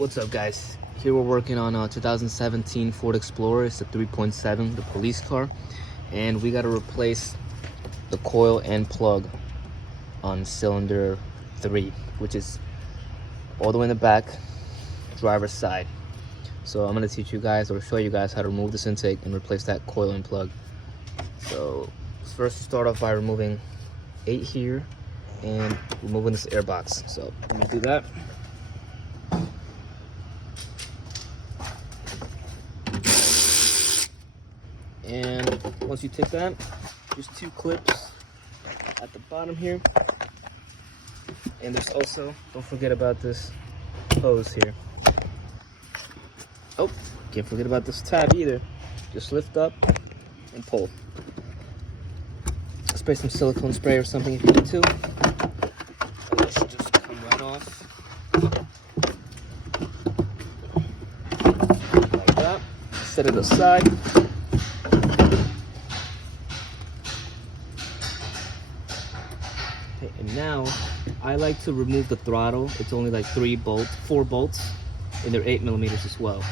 What's up, guys? Here we're working on a 2017 Ford Explorer. It's a 3.7, the police car, and we got to replace the coil and plug on cylinder 3, which is all the way in the back, driver's side. So I'm going to teach you guys, or show you guys, how to remove this intake and replace that coil and plug. So first, start off by removing 8 here and removing this air box. So let me do that. And once you take that, there's 2 clips at the bottom here. And there's also, don't forget about this hose here. Oh, can't forget about this tab either. Just lift up and pull. Spray some silicone spray or something if you need to. And that should just come right off. Like that. Set it aside. Okay, and now I like to remove the throttle. It's only like 4 bolts, and they're 8mm as well.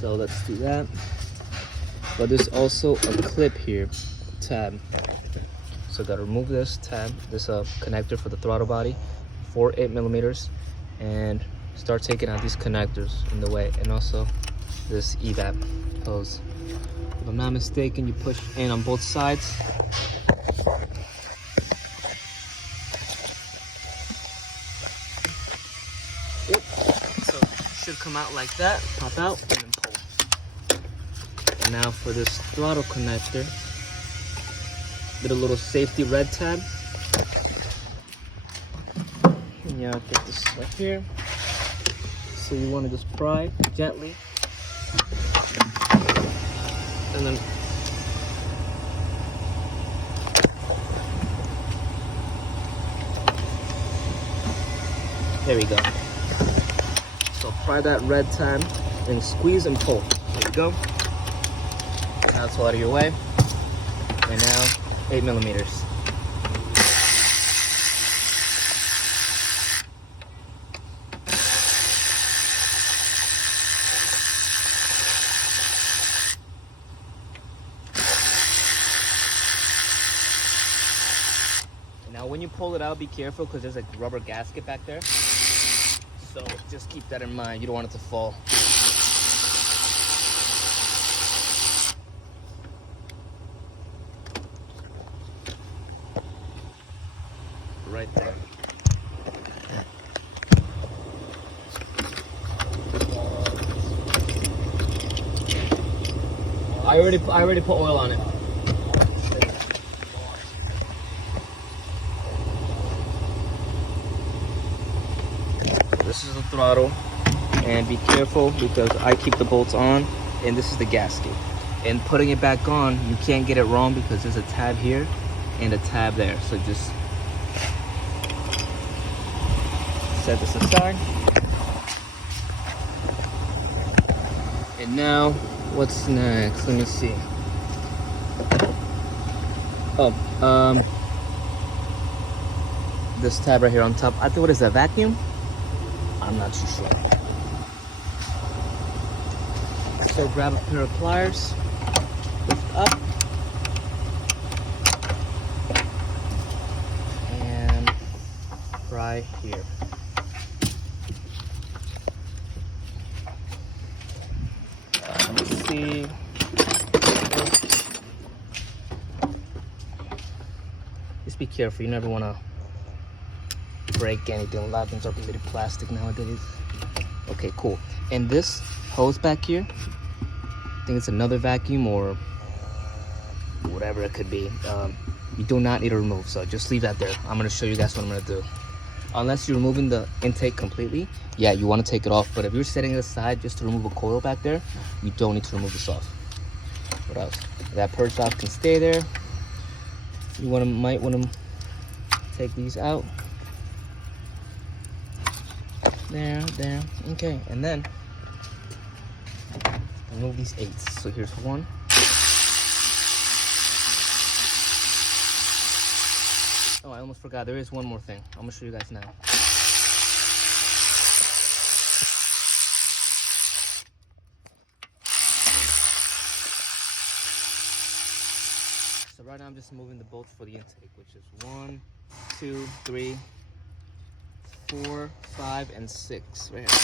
So let's do that. But there's also a clip here, tab. So gotta remove this tab, this connector for the throttle body, 4 8mm, and start taking out these connectors in the way, and also this evap hose. If I'm not mistaken, you push in on both sides. Yep. So it should come out like that, pop out, and then pull. And now for this throttle connector, did a little safety red tab. And yeah, get this right here. So you want to just pry gently, and then there we go. So pry that red tab and squeeze and pull. There you go. Now it's all out of your way. And now 8mm. Now when you pull it out, be careful because there's a rubber gasket back there. So just keep that in mind. You don't want it to fall. Right there. I already put oil on it. This is the throttle, and be careful because I keep the bolts on, and this is the gasket. And putting it back on, you can't get it wrong because there's a tab here and a tab there. So just set this aside. And now, what's next? Let me see. Oh, this tab right here on top. I think, what is that, vacuum? I'm not too sure. So grab a pair of pliers, lift up, and pry here. Let's see. Just be careful. You never want to break anything. A lot of things are made of plastic nowadays. Okay, cool. And this hose back here, I think it's another vacuum or whatever it could be. You do not need to remove, so just leave that there. I'm going to show you guys what I'm going to do. Unless you're removing the intake completely, yeah, you want to take it off. But if you're setting it aside just to remove a coil back there, you don't need to remove this off. What else? That purge valve can stay there. You might want to take these out. There. Okay, and then remove these 8s. So here's one. Oh, I almost forgot. There is one more thing. I'm gonna show you guys now. right now I'm just moving the bolts for the intake, which is 1, 2, 3, 4, 5, and 6 right here.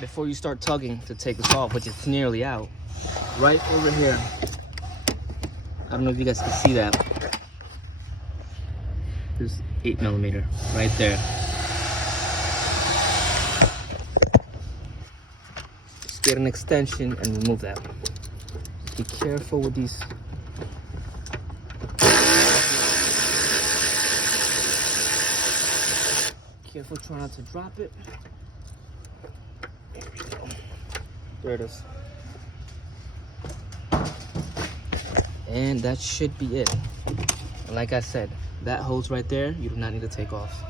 Before you start tugging to take this off, which is nearly out, right over here, I don't know if you guys can see that. There's 8mm right there. Just get an extension and remove that. Just be careful with these. Careful, try not to drop it. There we go. There it is. And that should be it. And like I said, that hose right there, you do not need to take off.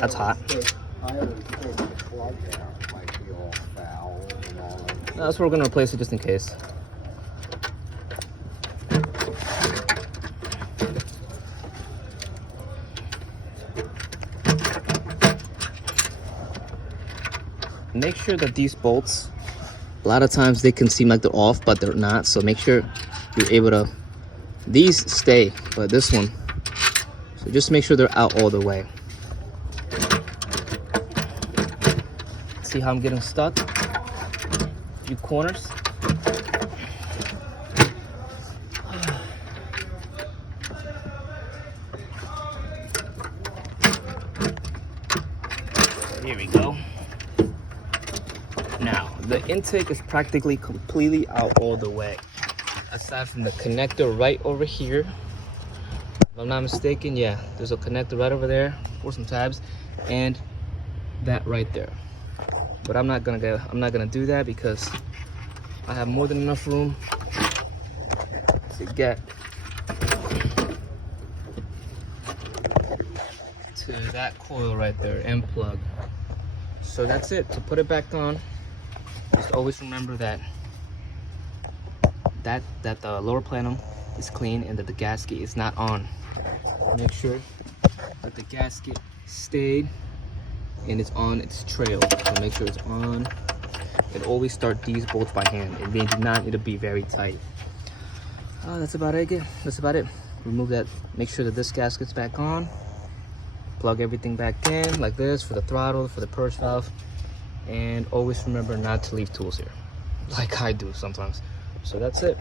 That's hot. That's where we're gonna replace it just in case. Make sure that these bolts, a lot of times they can seem like they're off, but they're not. So make sure you're able to, these stay, but this one, so just make sure they're out all the way. See how I'm getting stuck? A few corners. Here we go. Now, the intake is practically completely out all the way. Aside from the connector right over here. If I'm not mistaken, yeah, there's a connector right over there for some tabs, and that right there. But I'm not gonna do that because I have more than enough room to get to that coil right there and plug. So that's it. To put it back on, just always remember that the lower plenum is clean and that the gasket is not on. Make sure that the gasket stayed and it's on its trail. So make sure it's on. And always start these bolts by hand, and they do not need to be very tight. That's about it. That's about it. Remove that. Make sure that this gasket's back on. Plug everything back in like this for the throttle, for the purge valve. And always remember not to leave tools here, like I do sometimes. So that's it.